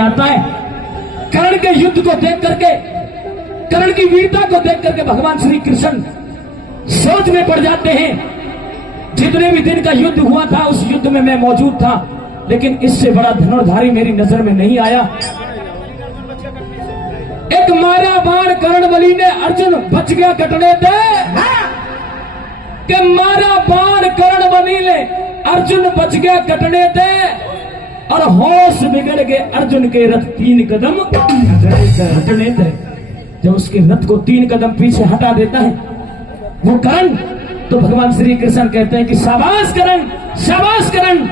आता है। कर्ण के युद्ध को देख करके, कर्ण की वीरता को देख करके भगवान श्री कृष्ण सोच में पड़ जाते हैं। जितने भी दिन का युद्ध हुआ था उस युद्ध में मैं मौजूद था, लेकिन इससे बड़ा धनुर्धारी मेरी नजर में नहीं आया। एक मारा बाण कर्ण बलि ने, अर्जुन बच गया कटने दे। कि मारा बाण कर्ण बलि ने, अर्जुन बच गया कटने दे। और होश बिगड़ गए अर्जुन के रथ 3 कदम हटने थे। जब उसके रथ को 3 कदम पीछे हटा देता है वो कर्ण, तो भगवान श्री कृष्ण कहते हैं कि शाबाश कर्ण, शाबाश कर्ण।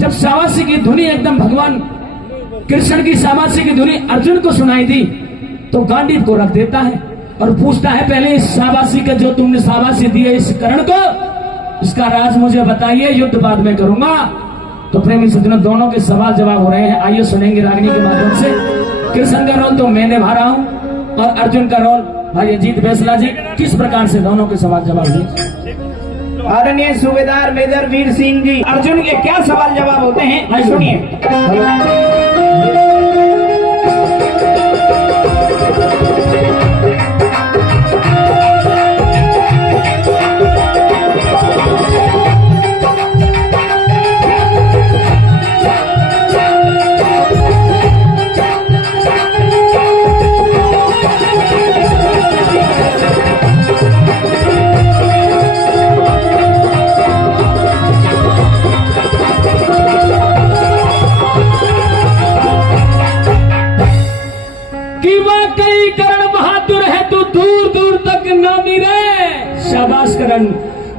जब शाबाशी की धुनी एकदम भगवान कृष्ण की शाबाशी की धुनी अर्जुन को सुनाई दी, तो गांडीव को रख देता है और पूछता है, पहले इस शाबाशी का जो तुमने शाबाशी दी है इस कर्ण को, इसका राज मुझे बताइए, युद्ध बाद में करूंगा। तो प्रेमी सज्जनों, दोनों के सवाल जवाब हो रहे हैं। आइए सुनेंगे रागिनी के माध्यम से। कृष्ण का रोल तो मैंने भरा हूं और अर्जुन का रोल भाई अजीत बैसला जी। किस प्रकार से दोनों के सवाल जवाब दिए? आदरणीय सूबेदार मेजर वीर सिंह जी, अर्जुन के क्या सवाल जवाब होते हैं सुनिए।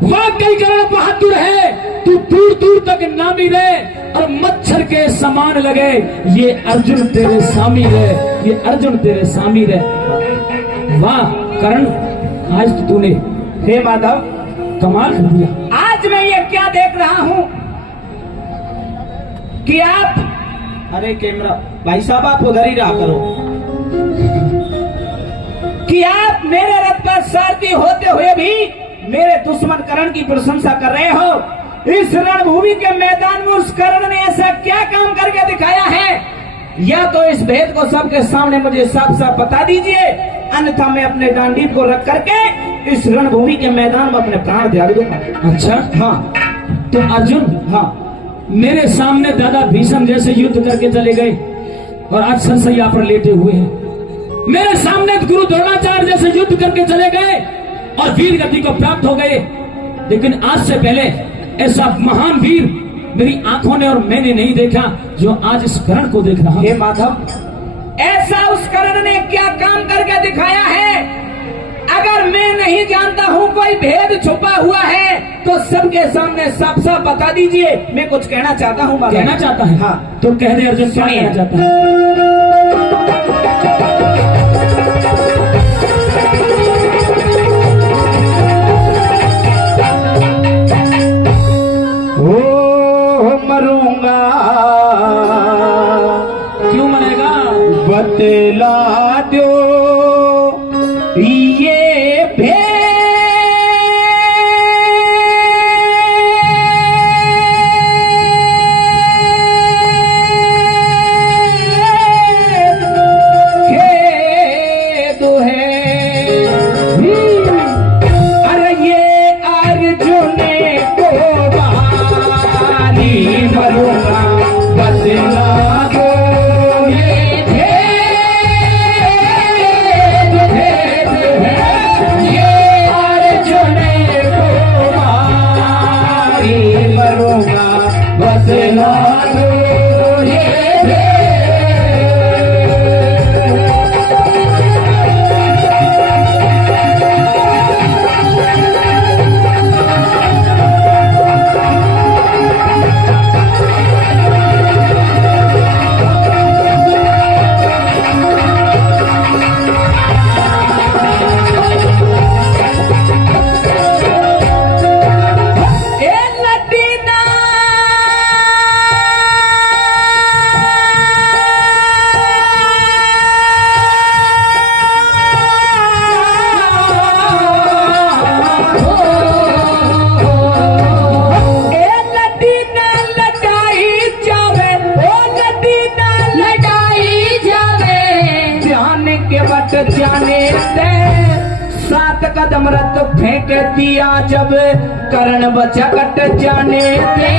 वाकई कर्ण बहादुर है, तू दूर दूर तक नामी रहे और मच्छर के समान लगे। ये अर्जुन तेरे सामी रहे, ये अर्जुन तेरे सामी रहे। वाह कर्ण, आज तो तूने हे माधव कमाल कर दिया। आज मैं ये क्या देख रहा हूं कि आप, अरे कैमरा भाई साहब आप उधर ही रहा करो, कि आप मेरे रथ का सारथी होते हुए भी मेरे दुश्मन कर्ण की प्रशंसा कर रहे हो। इस रणभूमि के मैदान में उस कर्ण ने ऐसा क्या काम करके दिखाया है, या तो इस भेद को सबके सामने मुझे साफ साफ बता दीजिए, अन्यथा मैं अपने गांडीव को रख करके इस रणभूमि के मैदान में अपने प्राण त्याग दूंगा। अच्छा हाँ, तो अर्जुन, हाँ, मेरे सामने दादा भीष्म जैसे युद्ध करके चले गए और आज सरसैया पर लेटे हुए हैं। मेरे सामने गुरु द्रोणाचार्य जैसे युद्ध करके चले गए और वीर गति को प्राप्त हो गए, लेकिन आज से पहले ऐसा महान वीर मेरी आंखों ने और मैंने नहीं देखा जो आज इस कर्ण को देख रहा। हे माधव, ऐसा उस कर्ण ने क्या काम करके दिखाया है? अगर मैं नहीं जानता हूँ कोई भेद छुपा हुआ है तो सबके सामने साफ साफ बता दीजिए। मैं कुछ कहना चाहता हूँ। कहना चाहता है? हाँ, तो कह दे अर्जुन, क्या कहना चाहता है? मरूंगा क्यों मरेगा? बतला दो ये भेद खेद है। अरे ये अर्जुन को भारी मरूंगा, बतला दो ये भेद हट जाने दे। 7 कदम रथ फेंक दिया जब कर्ण बचा कट जाने दे।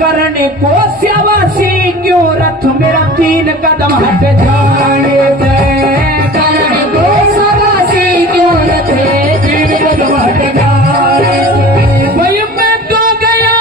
कर्ण को श्यावासी क्यों रथ मेरा 3 कदम हट जाने दे। कर्ण को श्यावासी क्यों रथ 3 कदम हट जाने दे। भाई मैं तो गया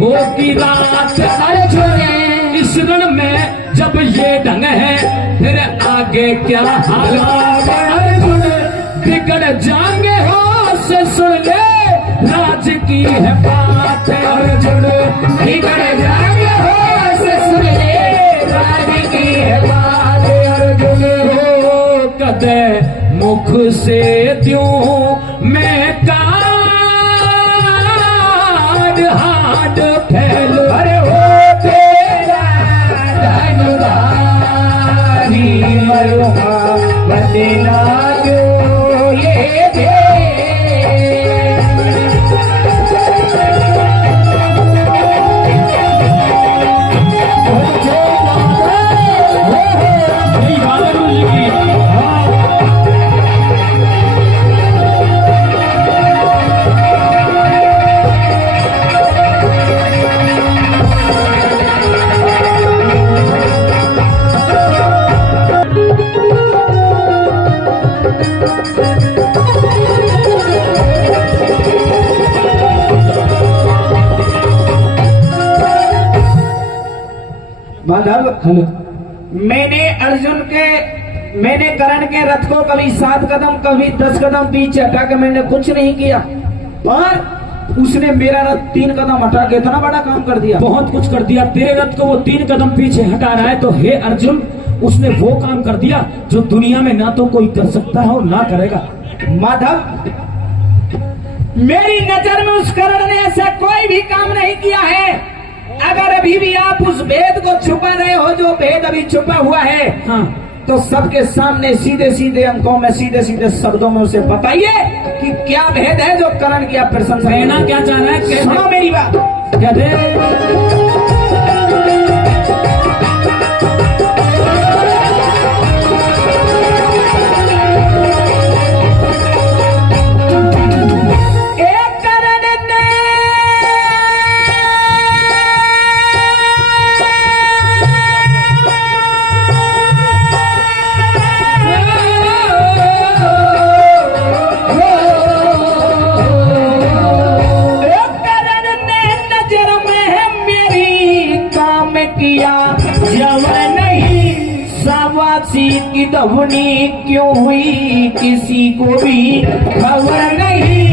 होगी रात। अरे छोड़े इस रण में जब ये ढंग है फिर आगे क्या हालात। अरे छोड़े बिगड़ जाएंगे हो से सुन ले राज की है बात। अरे छोड़े बिगड़ जाएंगे हो से सुन ले राज की है बात। अरे छोड़े हो कदे मुख से द्यूं मैं काट हाथ फैल। अरे हो तेरा धनुधारी मरुआ बदला जो ये दे। माधव मैंने कर्ण के रथ को कभी 7 कदम कभी 10 कदम पीछे हटा के मैंने कुछ नहीं किया, पर उसने मेरा रथ 3 कदम हटा के इतना बड़ा काम कर दिया। बहुत कुछ कर दिया। तेरे रथ को वो 3 कदम पीछे हटा रहा है तो हे अर्जुन उसने वो काम कर दिया जो दुनिया में ना तो कोई कर सकता है और ना करेगा। माधव मेरी नजर में उस कर्ण ने ऐसा कोई भी काम नहीं किया है। अगर अभी भी आप उस भेद को छुपा रहे हो जो भेद अभी छुपा हुआ है, हाँ, तो सबके सामने सीधे सीधे अंकों में सीधे सीधे शब्दों में उसे बताइए कि क्या भेद है जो कर्ण की आप प्रशंसा। कहना क्या चाह रहा है? सुनो मेरी बात। क्या दे? की दवनी क्यों हुई किसी को भी खबर नहीं।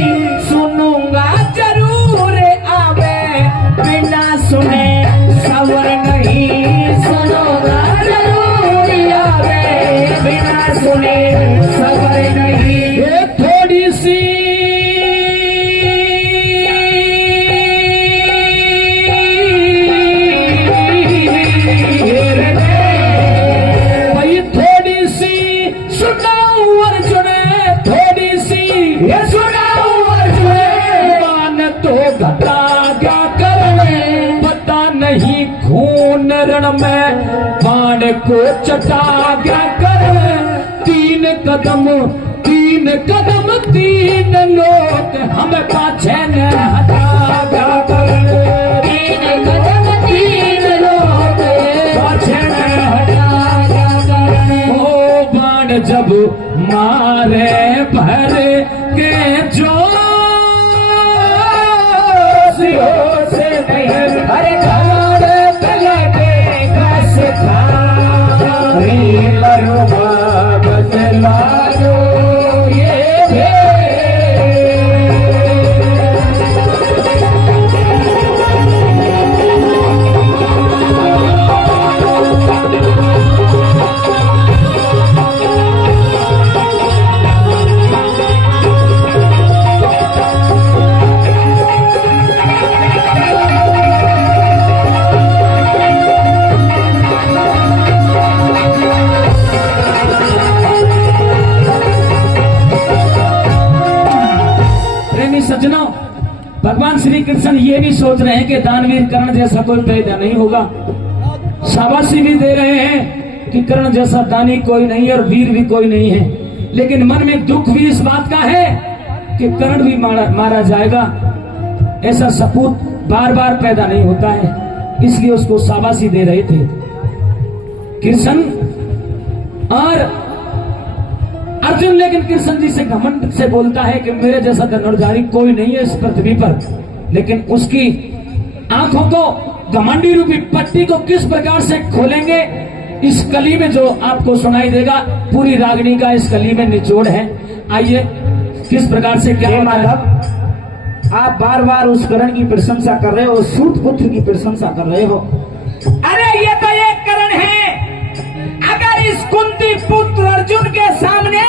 सुनूंगा जरूर आवे बिना सुने खबर नहीं। सुनूंगा जरूर आवे बिना सुने खबर नहीं। ये थोड़ी सी खून रण में बाण को चटा गया कर। 3 कदम 3 लोग हमें पाछे न हटा गया कर। 3 कदम 3 लोग पाछे न हटा गया कर। ओ बाण जब मारे भर के जो से नहीं। अरे श्री कृष्ण ये भी सोच रहे हैं कि दानवीर कर्ण जैसा कोई पैदा नहीं होगा। शाबाशी भी दे रहे हैं कि कर्ण जैसा दानी कोई नहीं है और वीर भी कोई नहीं है। लेकिन मन में दुख भी इस बात का है कि कर्ण भी मारा जाएगा। ऐसा सपूत बार बार पैदा नहीं होता है, इसलिए उसको शाबाशी दे रहे थे कृष्ण और अर्जुन। लेकिन कृष्ण जी से घमंड से बोलता है कि मेरे जैसा धनुर्धारी कोई नहीं है इस पृथ्वी पर। लेकिन उसकी आंखों को घमंडी रूपी पट्टी को किस प्रकार से खोलेंगे, इस कली में जो आपको सुनाई देगा। पूरी रागनी का इस कली में निचोड़ है। आइए किस प्रकार से क्या माधव, आप बार बार उस कर्ण की प्रशंसा कर रहे हो, सूत पुत्र की प्रशंसा कर रहे हो। अरे ये तो एक कर्ण है। अगर इस कुंती पुत्र अर्जुन के सामने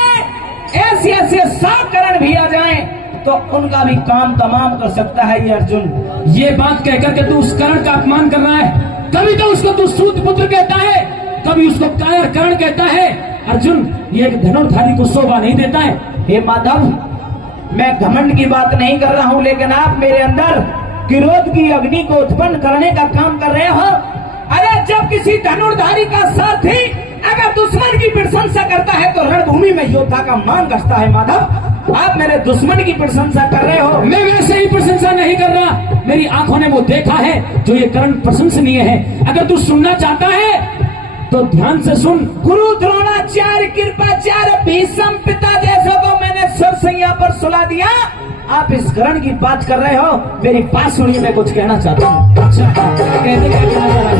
ऐसे ऐसे 100 कर्ण भी आ जाएं, तो उनका भी काम तमाम कर सकता है ये अर्जुन। ये बात कहकर के तू उस कर्ण का अपमान कर रहा है। कभी तो उसको तू सूत पुत्र कहता है, कभी उसको कायर कर्ण कहता है। अर्जुन, ये एक धनुर्धारी को शोभा नहीं देता है। हे माधव, मैं घमंड की बात नहीं कर रहा हूं, लेकिन आप मेरे अंदर क्रोध की अग्नि को उत्पन्न करने का काम कर रहे हो। अरे जब किसी धनुर्धारी का साथी अगर दुश्मन की प्रशंसा करता है तो रणभूमि में योद्धा का मान करता है। माधव, आप मेरे दुश्मन की प्रशंसा कर रहे हो। मैं वैसे ही प्रशंसा नहीं कर रहा, मेरी आंखों ने वो देखा है जो ये कर्ण प्रशंसनीय है। अगर तू सुनना चाहता है तो ध्यान से सुन। गुरु द्रोणाचार्य, कृपाचार्य, भीष्म पिता जैसों को मैंने सुरसैया पर सुला दिया। आप इस कर्ण की बात कर रहे हो, मेरी बात सुनिए, मैं कुछ कहना चाहता हूँ। अच्छा, कहते क्या कहना चाह रहा है?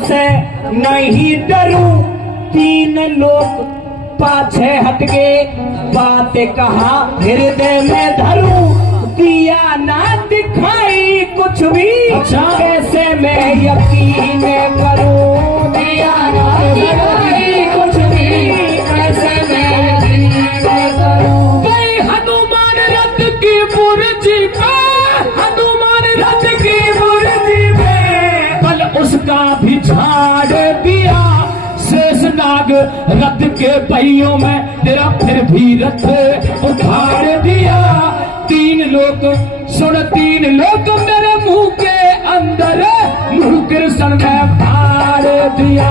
से नहीं डरूं, 3 लोग पाछे हटके बातें कहा हृदय में धरूं। दिया ना दिखाई कुछ भी, अच्छा। कैसे मैं यकीन करूं। दिया ना दिखाई कुछ भी, कैसे मैं यकीन करूं। गई हनुमान रथ की बुर्जी पे, हनुमान रथ की बुर्जी पे बल उसका भी झाड़ दिया। शेषनाग रथ के पहियों में तेरा फिर भी रथ उखाड़ दिया। 3 लोग सुन, 3 लोग मेरे मुंह के अंदर मुंह कृष्ण में फाड़ दिया।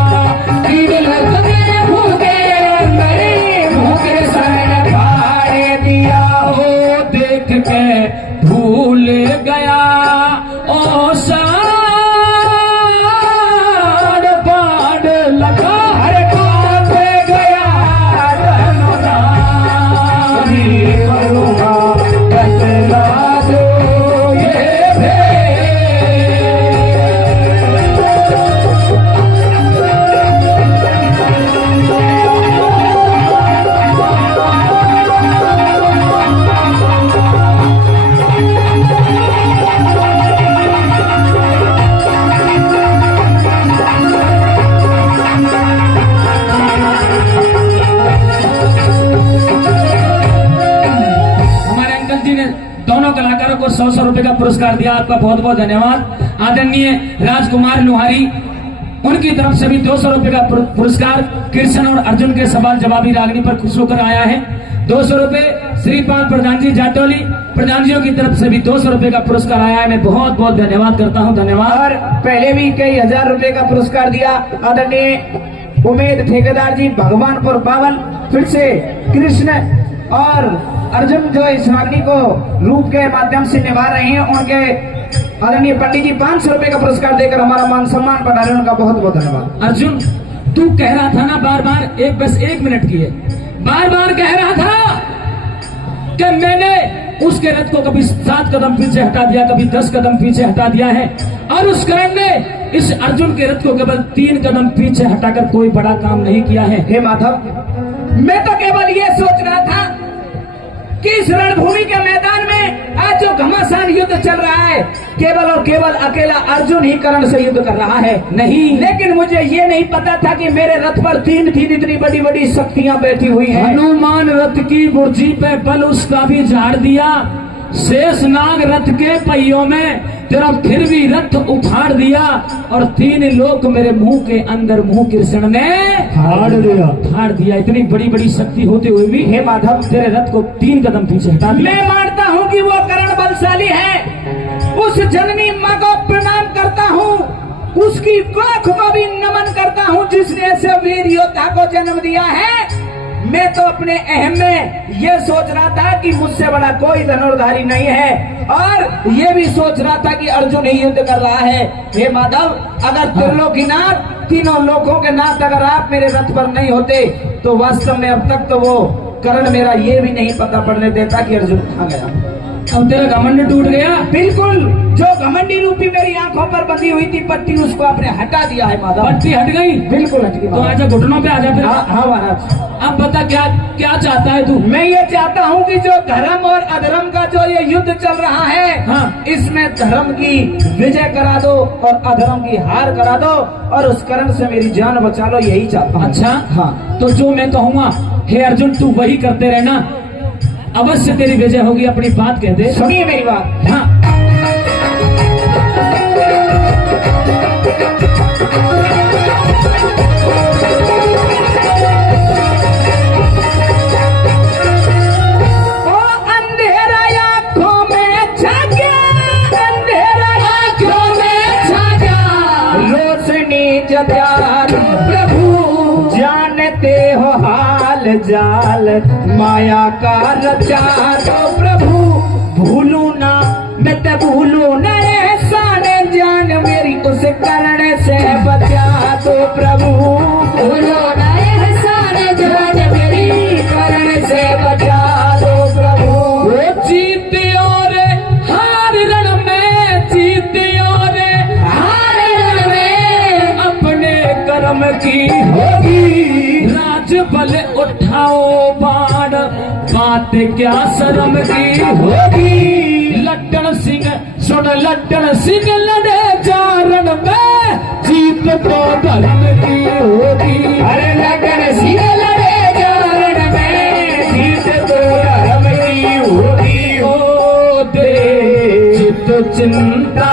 3 लोग मेरे मुंह के अंदर मुंह कृष्ण में फाड़ दिया। ओ देख के भूल गया ओ साड़ बाड़ लगा। अरे कांप गया धनुधारी, करूंगा बतला दो ये भेद। हमारे अंकल जी ने दोनों कलाकारों को 100-100 रुपए का पुरस्कार दिया। आपका बहुत बहुत धन्यवाद। आदरणीय राजकुमार लोहारी, उनकी तरफ से भी 200 रुपए का पुरस्कार कृष्ण और अर्जुन के सवाल जवाबी रागनी पर खुश होकर आया है। 200 रुपए श्रीपाल प्रधान जी जाटौली, प्रधानजियों की तरफ से भी 200 रुपए का पुरस्कार आया है। मैं बहुत बहुत धन्यवाद करता हूँ। धन्यवाद। और पहले भी कई हजार रुपए का पुरस्कार दिया आदरणीय उमेद ठेकेदार जी, भगवानपुर बावल। फिर से कृष्ण और अर्जुन जो इस रागनी को रूप के माध्यम से निभा रहे हैं, उनके आदरणीय पंडित जी 500 रुपए का पुरस्कार देकर हमारा मान सम्मान बढ़ा रहे हैं। उनका बहुत बहुत धन्यवाद। अर्जुन, तू कह रहा था ना बार बार, बस 1 मिनट की है, बार बार कह रहा था कि मैंने उसके रथ को कभी 7 कदम पीछे हटा दिया, कभी 10 कदम पीछे हटा दिया है। और उस कर्ण ने इस अर्जुन के रथ को केवल 3 कदम पीछे हटाकर कोई बड़ा काम नहीं किया है। हे माधव, मैं तो केवल ये सोच रहा था कि इस रणभूमि के मैदान में आज जो घमासान युद्ध चल रहा है, केवल और केवल अकेला अर्जुन ही कर्ण से युद्ध कर रहा है। नहीं, लेकिन मुझे ये नहीं पता था कि मेरे रथ पर 3 इतनी बड़ी बड़ी शक्तियां बैठी हुई हैं। हनुमान रथ की बुर्जी पे बल उसका भी झाड़ दिया, शेषनाग रथ के पहियों में तेरा फिर भी रथ उखाड़ दिया, और 3 लोक मेरे मुंह के अंदर मुंह कृष्ण ने फाड़ दिया। इतनी बड़ी बड़ी शक्ति होते हुए भी हे माधव, तेरे रथ को 3 कदम पीछे हटा दिया। मैं मानता हूँ कि वो कर्ण बलशाली है, उस जननी माँ को प्रणाम करता हूँ, उसकी कोख को भी नमन करता हूँ जिसने ऐसे वीर योद्धा को जन्म दिया है। मैं तो अपने अहम में ये सोच रहा था कि मुझसे बड़ा कोई धनुर्धारी नहीं है, और ये भी सोच रहा था कि अर्जुन ही युद्ध कर रहा है। हे माधव, अगर त्रिलोकीनाथ, तीनों लोगों के नाथ अगर आप मेरे रथ पर नहीं होते तो वास्तव में अब तक तो वो कर्ण मेरा ये भी नहीं पता पड़ने देता कि अर्जुन कहाँ गया। अब तेरा घमंड टूट गया। बिल्कुल, जो घमंडी रूपी मेरी आंखों पर बंधी हुई थी पट्टी, उसको आपने हटा दिया है माधव। पट्टी हट गई? बिल्कुल हट गई। तो आजा, घुटनों पे आजा फिर। हाँ महाराज। अब बता क्या क्या चाहता है तू? मैं ये चाहता हूँ कि जो धर्म और अधर्म का जो ये युद्ध चल रहा है, हाँ, इसमें धर्म की विजय करा दो और अधर्म की हार करा दो, और उस कर्ण से मेरी जान बचा लो, यही चाहता हूँ। अच्छा, हाँ, तो जो मैं कहूँगा हे अर्जुन तू वही करते रहना, अवश्य तेरी विजय होगी। अपनी बात कह दे। सुनिए मेरी बात। हाँ, प्रभु जानते हो हाल जाल माया का रचा दो प्रभु, भूलू ना मैं तो भूलू न एहसान जान मेरी, उस कर्ण से बचा दो प्रभु, भूलो ना एहसान जान मेरी, कर्ण से बचा दो प्रभु। वो जीत और हार रण में, जीत और हार रण में अपने कर्म की होगी, राज बल उठाओ बाण बात क्या शर्म की होगी। लड्डन सिंह सुन, लड्डन सिंह लड़े चारण में, जीत तो धर्म की होगी। अरे लड्डन सिंह लड़े चारण में, जीत तो धर्म की होगी। ओ दे चित चिंता